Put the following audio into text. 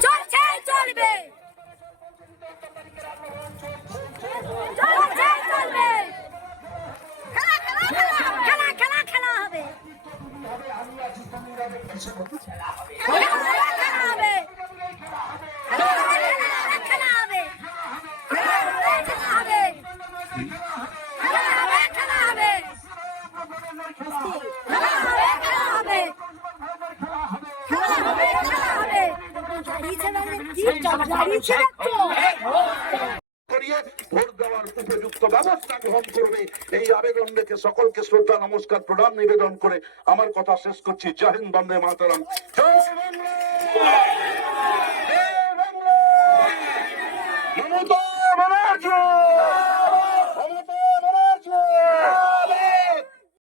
চলছে। খেলা হবে থেকে ভোট দেওয়ার উপযুক্ত ব্যবস্থা গ্রহণ করবে। এই আবেদন রেখে সকলকে শ্রদ্ধা, নমস্কার প্রদান নিবেদন করে আমার কথা শেষ করছি। জাহিন বন্দে মাতারাম। জয়